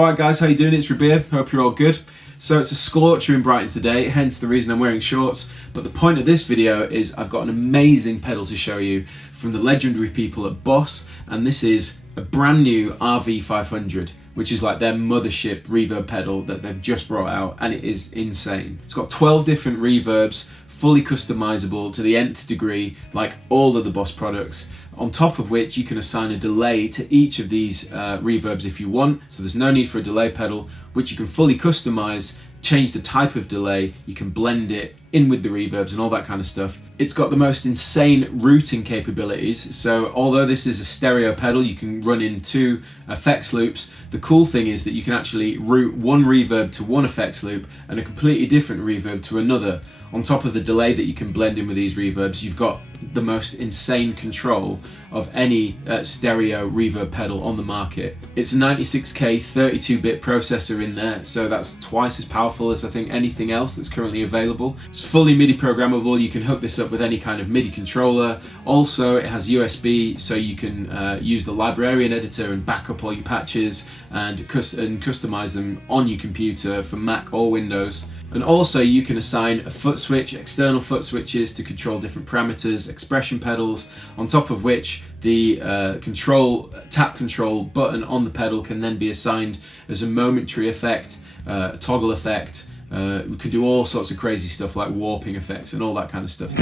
Alright guys, how you doing? It's Rabea, hope you're all good. So it's a scorcher in Brighton today, hence the reason I'm wearing shorts, but the point of this video is I've got an amazing pedal to show you from the legendary people at Boss, and this is a brand new RV-500, which is like their mothership reverb pedal that they've just brought out, and it is insane. It's got 12 different reverbs, fully customizable to the nth degree, like all of the Boss products, on top of which you can assign a delay to each of these reverbs if you want, so there's no need for a delay pedal, which you can fully customize, change the type of delay, you can blend it in with the reverbs and all that kind of stuff. It's got the most insane routing capabilities, so although this is a stereo pedal, you can run in 2 effects loops. The cool thing is that you can actually route one reverb to one effects loop and a completely different reverb to another. On top of the delay that you can blend in with these reverbs, you've got the most insane control of any stereo reverb pedal on the market. It's a 96K 32-bit processor in there, so that's twice as powerful as I think anything else that's currently available. It's fully MIDI programmable, you can hook this up with any kind of MIDI controller. Also, it has USB, so you can use the librarian editor and back up all your patches and customize them on your computer for Mac or Windows. And also you can assign a foot switch, external foot switches to control different parameters, expression pedals, on top of which the tap control button on the pedal can then be assigned as a momentary effect, a toggle effect. We can do all sorts of crazy stuff like warping effects and all that kind of stuff.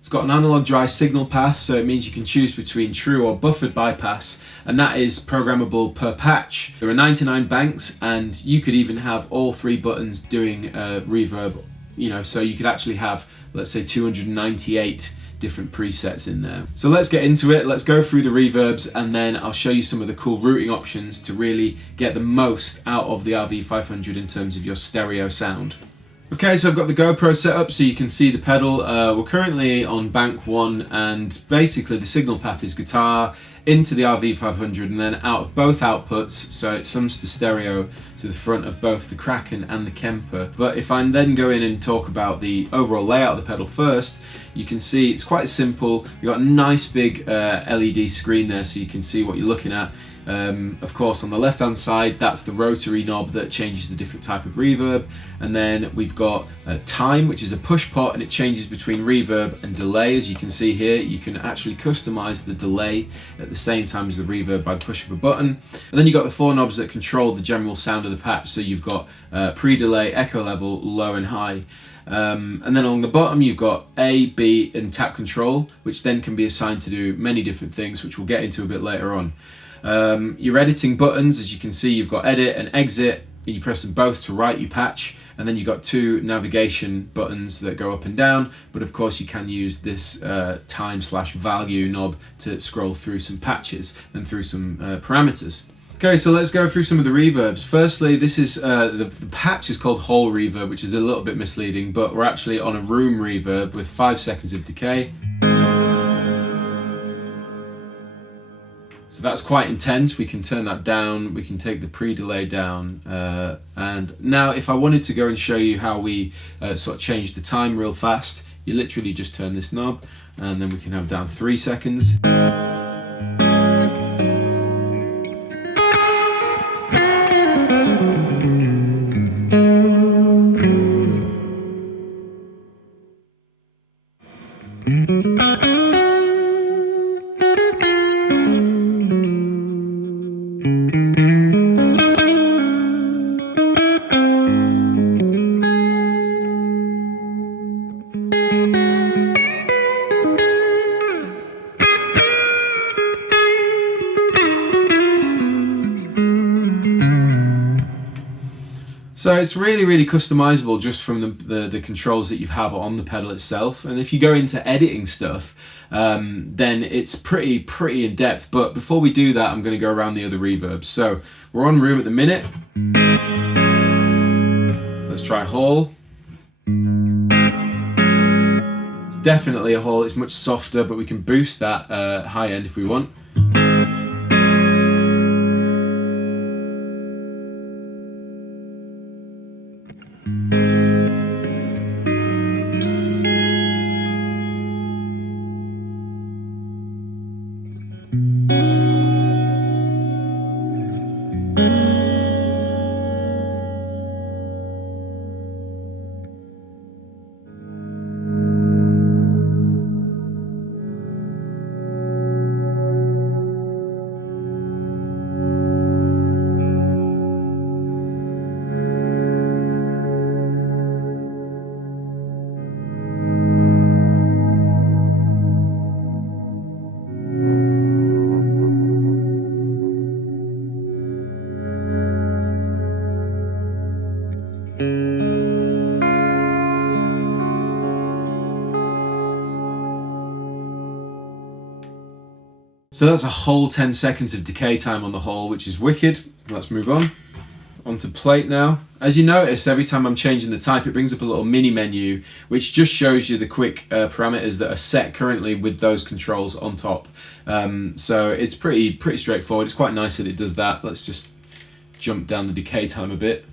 It's got an analog dry signal path, so it means you can choose between true or buffered bypass, and that is programmable per patch. There are 99 banks, and you could even have all 3 buttons doing reverb, so you could actually have, let's say, 298 different presets in there. So let's get into it, let's go through the reverbs, and then I'll show you some of the cool routing options to really get the most out of the RV-500 in terms of your stereo sound. Okay, so I've got the GoPro set up so you can see the pedal. We're currently on bank 1, and basically the signal path is guitar into the RV-500 and then out of both outputs, so it sums to stereo to the front of both the Kraken and the Kemper. But if I then go in and talk about the overall layout of the pedal first, you can see it's quite simple. You've got a nice big LED screen there so you can see what you're looking at. Of course, on the left hand side, that's the rotary knob that changes the different type of reverb, and then we've got time, which is a push pot, and it changes between reverb and delay. As you can see here, you can actually customize the delay at the same time as the reverb by the push of a button. And then you've got the 4 knobs that control the general sound of the patch, so you've got pre-delay, echo level, low and high. And then along the bottom you've got A, B and tap control, which then can be assigned to do many different things, which we'll get into a bit later on. Your editing buttons, as you can see, you've got edit and exit, and you press them both to write your patch, and then you've got 2 navigation buttons that go up and down, but of course you can use this time/value knob to scroll through some patches and through some parameters. Okay, so let's go through some of the reverbs. Firstly, this is the patch is called whole reverb, which is a little bit misleading, but we're actually on a room reverb with 5 seconds of decay. So that's quite intense. We can turn that down, we can take the pre-delay down, and now if I wanted to go and show you how we sort of change the time real fast, you literally just turn this knob and then we can have down 3 seconds. So it's really, really customizable just from the controls that you have on the pedal itself. And if you go into editing stuff, then it's pretty in depth. But before we do that, I'm going to go around the other reverbs. So we're on room at the minute. Let's try hall. It's definitely a hall. It's much softer, but we can boost that high end if we want. So that's a whole 10 seconds of decay time on the hall, which is wicked. Let's move on. Onto plate now. As you notice, every time I'm changing the type, it brings up a little mini menu, which just shows you the quick parameters that are set currently with those controls on top. So it's pretty straightforward. It's quite nice that it does that. Let's just jump down the decay time a bit.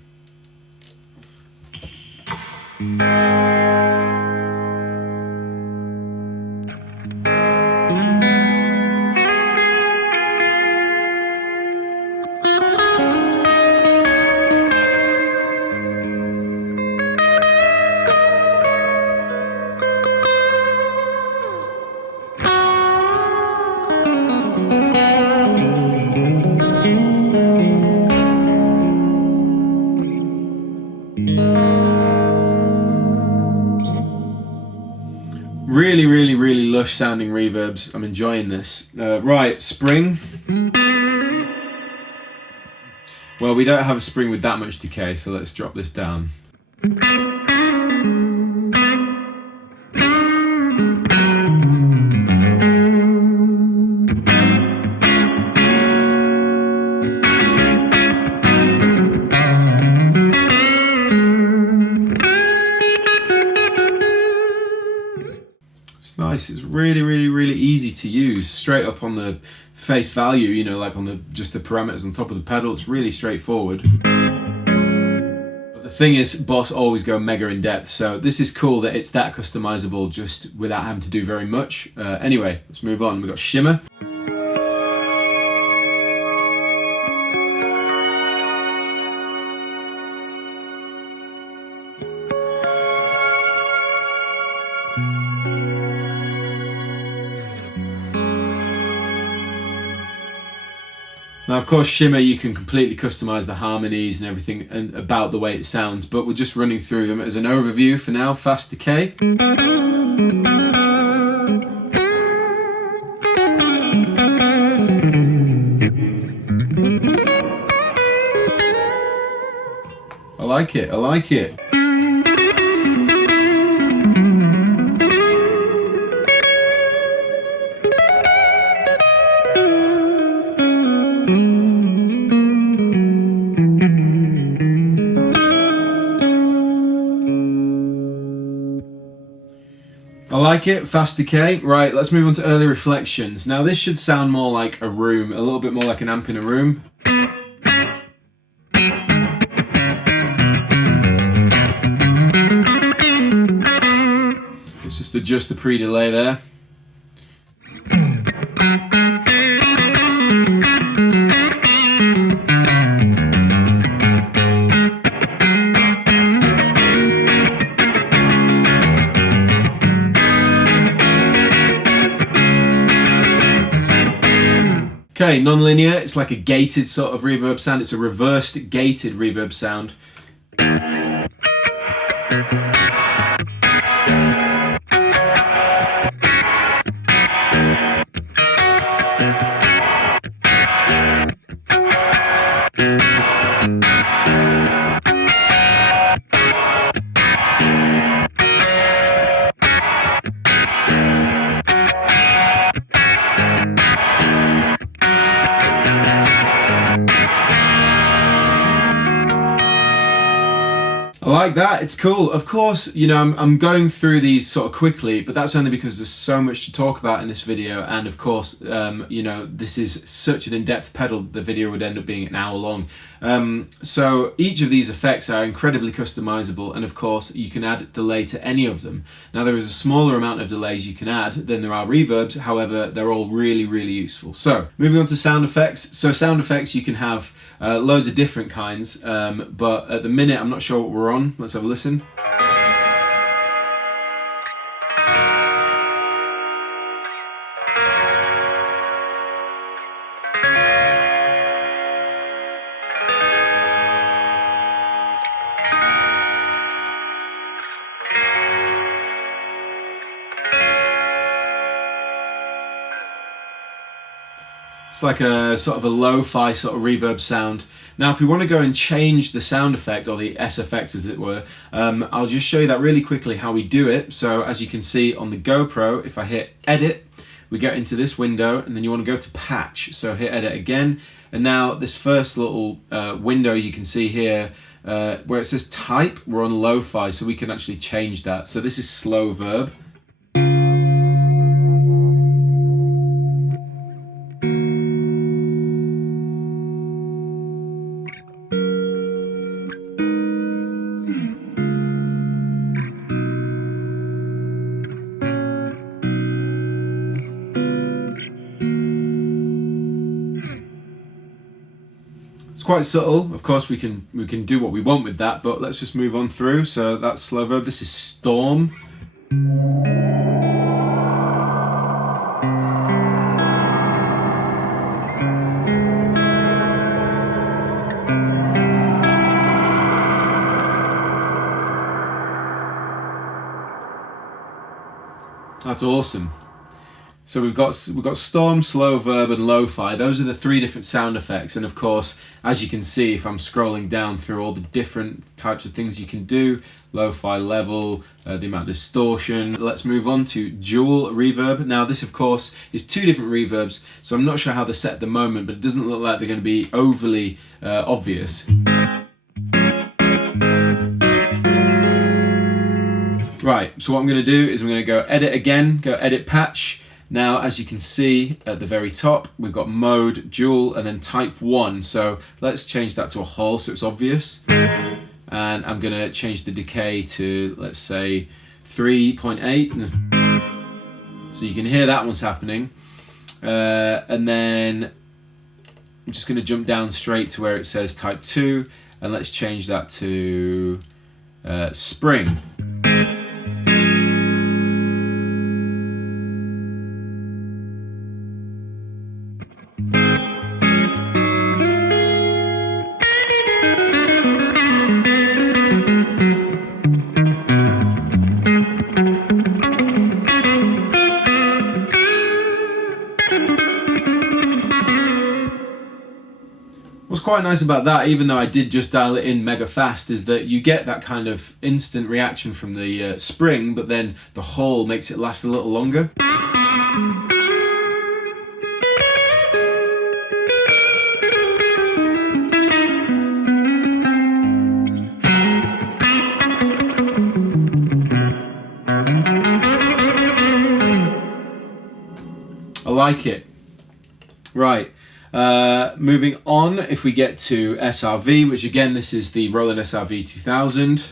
Really lush sounding reverbs. I'm enjoying this. Right, spring. Well, we don't have a spring with that much decay, so let's drop this down. Nice. It's really easy to use, straight up on the face value, you know, like on just the parameters on top of the pedal. It's really straightforward. But the thing is, Boss always go mega in depth, so this is cool that it's that customizable just without having to do very much. Anyway, let's move on. We've got shimmer. Now, of course, shimmer, you can completely customize the harmonies and everything and about the way it sounds, but we're just running through them as an overview for now. Fast decay. I like it, I like it. I like it, fast decay. Right, let's move on to early reflections. Now this should sound more like a room, a little bit more like an amp in a room. Let's just adjust the pre-delay there. Okay, non-linear, it's like a gated sort of reverb sound. It's a reversed gated reverb sound. I like that, it's cool. Of course, you know, I'm going through these sort of quickly, but that's only because there's so much to talk about in this video, and of course, you know, this is such an in-depth pedal, the video would end up being an hour long. So each of these effects are incredibly customizable, and of course, you can add delay to any of them. Now, there is a smaller amount of delays you can add than there are reverbs, however, they're all really, really useful. So, moving on to sound effects. So sound effects, you can have loads of different kinds, but at the minute I'm not sure what we're on. Let's have a listen. It's like a sort of a lo-fi sort of reverb sound. Now, if we want to go and change the sound effect, or the SFX as it were, I'll just show you that really quickly how we do it. So as you can see on the GoPro, if I hit edit, we get into this window, and then you want to go to patch. So hit edit again, and now this first little window you can see here, where it says type, we're on lo-fi, so we can actually change that. So this is slow verb. It's quite subtle. Of course, we can do what we want with that, but let's just move on through. So that's slow verb. This is storm. That's awesome. So we've got storm, slow verb, and lo-fi. Those are the three different sound effects. And of course, as you can see, if I'm scrolling down through all the different types of things you can do, lo-fi level, the amount of distortion. Let's move on to dual reverb. Now this, of course, is two different reverbs, so I'm not sure how they're set at the moment, but it doesn't look like they're going to be overly obvious. Right, so what I'm going to do is I'm going to go edit again, go edit patch. Now, as you can see at the very top, we've got mode, dual, and then type 1. So let's change that to a whole so it's obvious. And I'm going to change the decay to, let's say, 3.8. So you can hear that one's happening. And then I'm just going to jump down straight to where it says type 2. And let's change that to spring. What's quite nice about that, even though I did just dial it in mega fast, is that you get that kind of instant reaction from the spring, but then the whole makes it last a little longer. I like it. Right. Moving on, if we get to SRV, which again, this is the Roland SRV 2000.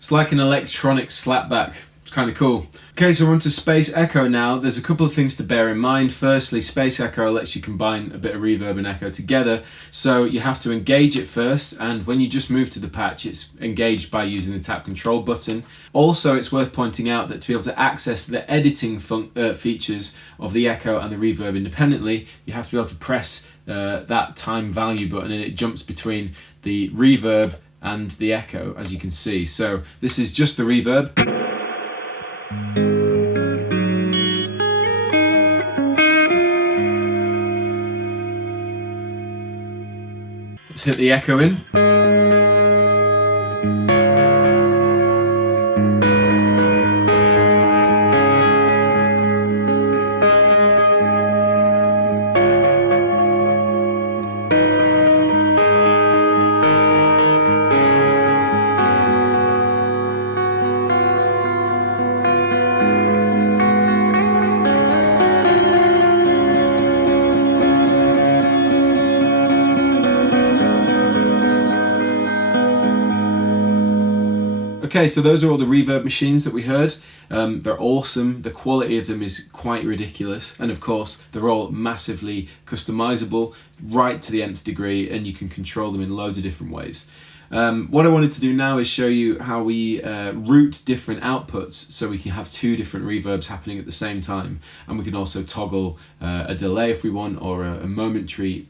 It's like an electronic slapback. It's kind of cool. Okay, so we're on to Space Echo now. There's a couple of things to bear in mind. Firstly, Space Echo lets you combine a bit of reverb and echo together. So you have to engage it first, and when you just move to the patch, it's engaged by using the tap control button. Also, it's worth pointing out that to be able to access the editing features of the echo and the reverb independently, you have to be able to press that time value button, and it jumps between the reverb and the echo, as you can see. So this is just the reverb. Let's hit the echo in. Okay, so those are all the reverb machines that we heard. They're awesome. The quality of them is quite ridiculous. And of course, they're all massively customizable right to the nth degree, and you can control them in loads of different ways. What I wanted to do now is show you how we route different outputs so we can have two different reverbs happening at the same time, and we can also toggle a delay if we want, or a momentary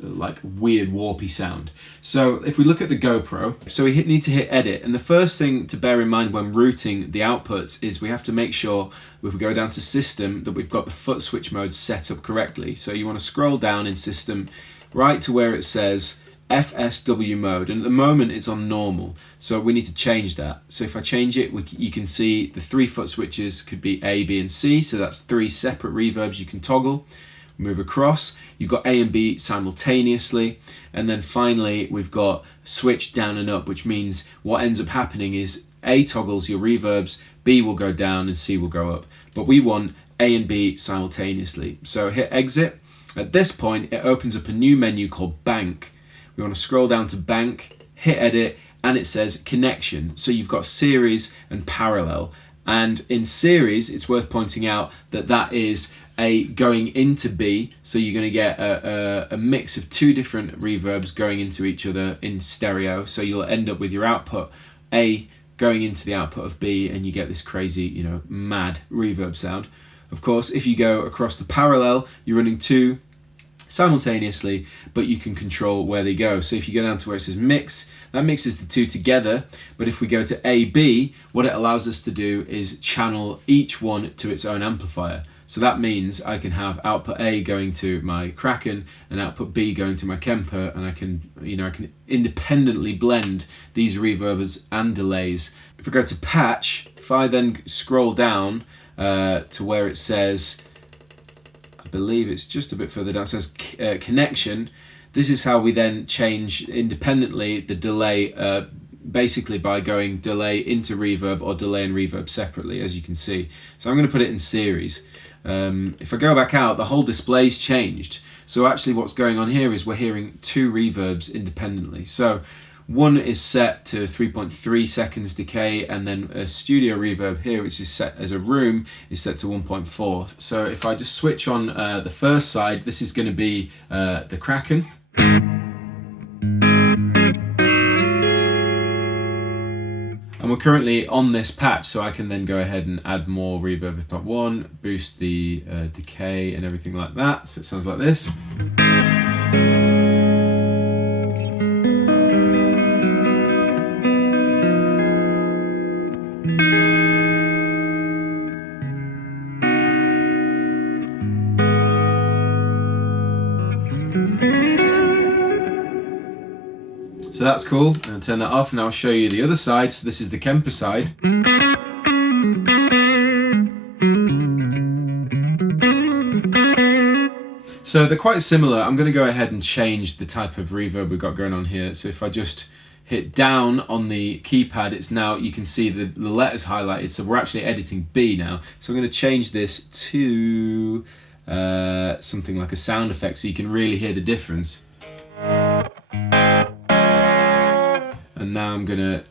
like weird warpy sound. So if we look at the GoPro, so we need to hit edit, and the first thing to bear in mind when routing the outputs is we have to make sure, if we go down to system, that we've got the foot switch mode set up correctly. So you want to scroll down in system right to where it says FSW mode, and at the moment it's on normal, so we need to change that. So if I change it, you can see the 3 foot switches could be A, B and C, so that's 3 separate reverbs you can toggle. Move across, you've got A and B simultaneously, and then finally we've got switch down and up, which means what ends up happening is A toggles your reverbs, B will go down and C will go up, but we want A and B simultaneously. So hit exit. At this point it opens up a new menu called bank. We want to scroll down to bank, hit edit, and it says connection. So you've got series and parallel. And in series, it's worth pointing out that that is A going into B. So you're going to get a mix of 2 different reverbs going into each other in stereo. So you'll end up with your output A going into the output of B, and you get this crazy, mad reverb sound. Of course, if you go across to parallel, you're running 2 simultaneously, but you can control where they go. So if you go down to where it says mix, that mixes the 2 together. But if we go to AB, what it allows us to do is channel each one to its own amplifier. So that means I can have output A going to my Kraken and output B going to my Kemper, and I can independently blend these reverbs and delays. If I go to patch, if I then scroll down to where it says, I believe it's just a bit further down, it says connection. This is how we then change independently the delay, basically by going delay into reverb or delay and reverb separately, as you can see. So I'm going to put it in series. If I go back out, the whole display's changed. So actually what's going on here is we're hearing 2 reverbs independently. So one is set to 3.3 seconds decay, and then a studio reverb here, which is set as a room, is set to 1.4. So if I just switch on the first side, this is going to be the Kraken. And we're currently on this patch, so I can then go ahead and add more reverb if I want, boost the decay and everything like that. So it sounds like this. So that's cool. I'm going to turn that off, and I'll show you the other side. So this is the Kemper side. So they're quite similar. I'm going to go ahead and change the type of reverb we've got going on here. So if I just hit down on the keypad, it's now, you can see the letters highlighted. So we're actually editing B now. So I'm going to change this to something like a sound effect so you can really hear the difference. And now I'm going to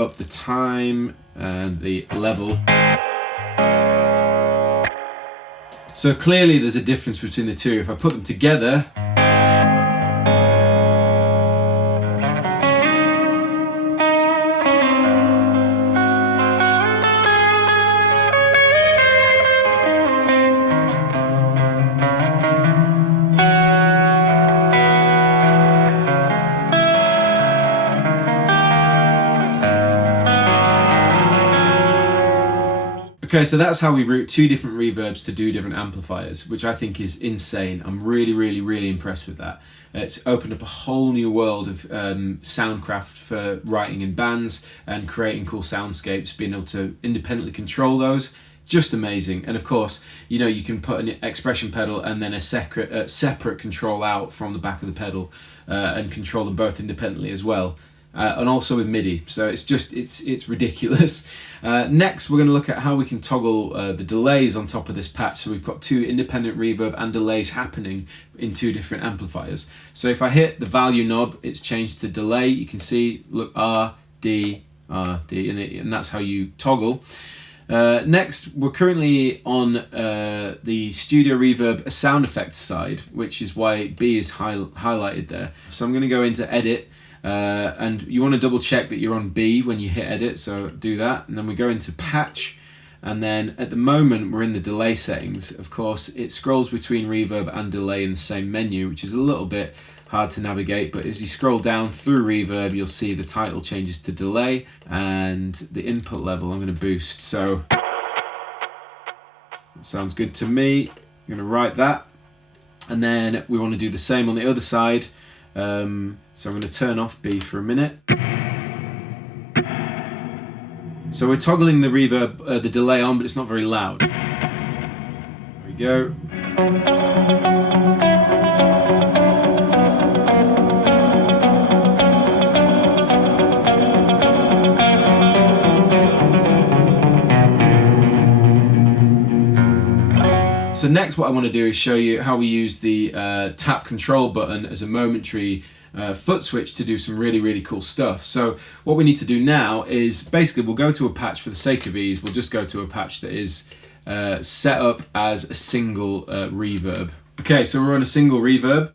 up the time and the level. So clearly there's a difference between the two. If I put them together, okay, so that's how we route two different reverbs to do different amplifiers, which I think is insane. I'm really impressed with that. It's opened up a whole new world of soundcraft for writing in bands and creating cool soundscapes, being able to independently control those. Just amazing. And of course, you know, you can put an expression pedal and then a separate control out from the back of the pedal and control them both independently as well. And also with MIDI, so it's ridiculous. Next, we're going to look at how we can toggle the delays on top of this patch. So we've got two independent reverb and delays happening in two different amplifiers. So if I hit the value knob, it's changed to delay. You can see, look, R, D, and that's how you toggle. Next, we're currently on the Studio Reverb sound effects side, which is why B is highlighted there. So I'm going to go into Edit. And you want to double check that you're on B when you hit edit, so do that, and then we go into patch, and then at the moment we're in the delay settings. Of course, it scrolls between reverb and delay in the same menu, which is a little bit hard to navigate, but as you scroll down through reverb, you'll see the title changes to delay, and the input level I'm going to boost, so sounds good to me. I'm going to write that, and then we want to do the same on the other side. So I'm going to turn off B for a minute. So we're toggling the reverb, the delay on, but it's not very loud. There we go. So next what I want to do is show you how we use the tap control button as a momentary foot switch to do some really cool stuff. So what we need to do now is basically we'll go to a patch for the sake of ease. We'll just go to a patch that is set up as a single reverb. Okay, so we're on a single reverb,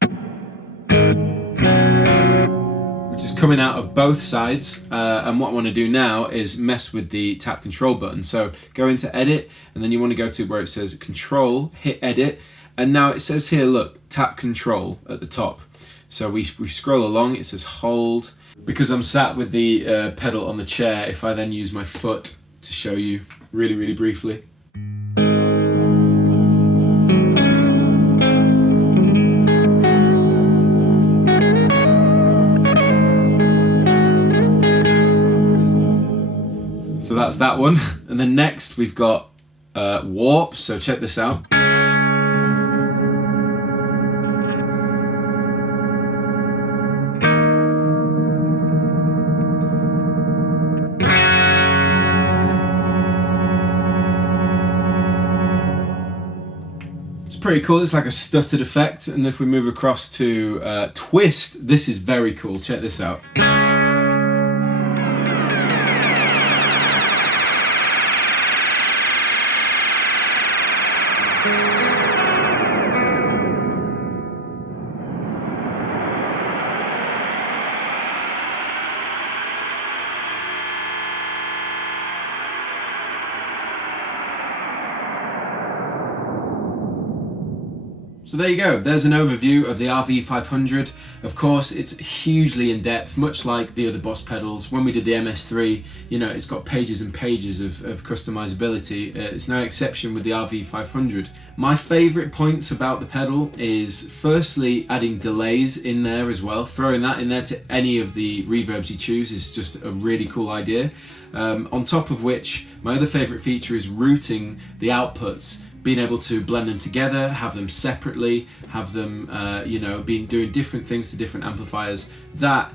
which is coming out of both sides, and what I want to do now is mess with the tap control button. So go into edit, and then you want to go to where it says control, hit edit, and now it says here, look, tap control at the top. So we scroll along, it says hold. Because I'm sat with the pedal on the chair, if I then use my foot to show you really briefly. So that's that one. And then next we've got warp, so check this out. Pretty cool. It's like a stuttered effect, and if we move across to twist, this is very cool. Check this out. So there you go, there's an overview of the RV-500. Of course, it's hugely in depth, much like the other Boss pedals. When we did the MS3, you know, it's got pages and pages of customizability. It's no exception with the RV-500. My favorite points about the pedal is firstly adding delays in there as well. Throwing that in there to any of the reverbs you choose is just a really cool idea. On top of which, my other favorite feature is routing the outputs, being able to blend them together, have them separately, have them, you know, doing different things to different amplifiers. That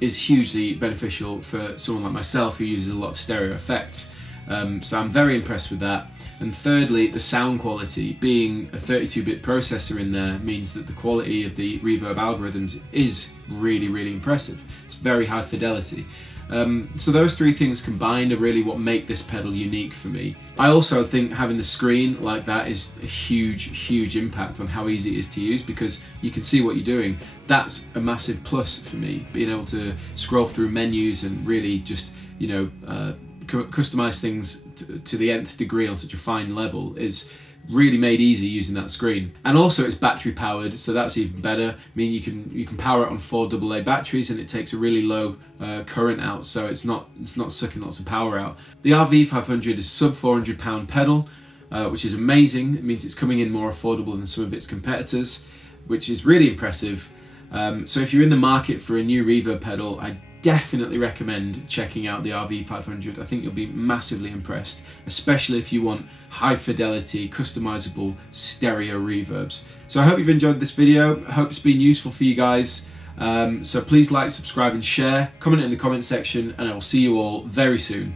is hugely beneficial for someone like myself who uses a lot of stereo effects. So I'm very impressed with that. And thirdly, the sound quality. Being a 32-bit processor in there means that the quality of the reverb algorithms is really, really impressive. It's very high fidelity. So those three things combined are really what make this pedal unique for me. I also think having the screen like that is a huge impact on how easy it is to use, because you can see what you're doing. That's a massive plus for me, being able to scroll through menus and really just, you know, customize things to the nth degree on such a fine level is really made easy using that screen. And also it's battery powered, so that's even better. I mean, you can power it on 4 AA batteries, and it takes a really low current out, so it's not sucking lots of power out. The RV-500 is sub £400 pedal, which is amazing. It means it's coming in more affordable than some of its competitors, which is really impressive. So if you're in the market for a new reverb pedal, I definitely recommend checking out the RV-500. I think you'll be massively impressed, especially if you want high fidelity, customizable stereo reverbs. So I hope you've enjoyed this video. I hope it's been useful for you guys. So please like, subscribe and share. Comment in the comment section, and I will see you all very soon.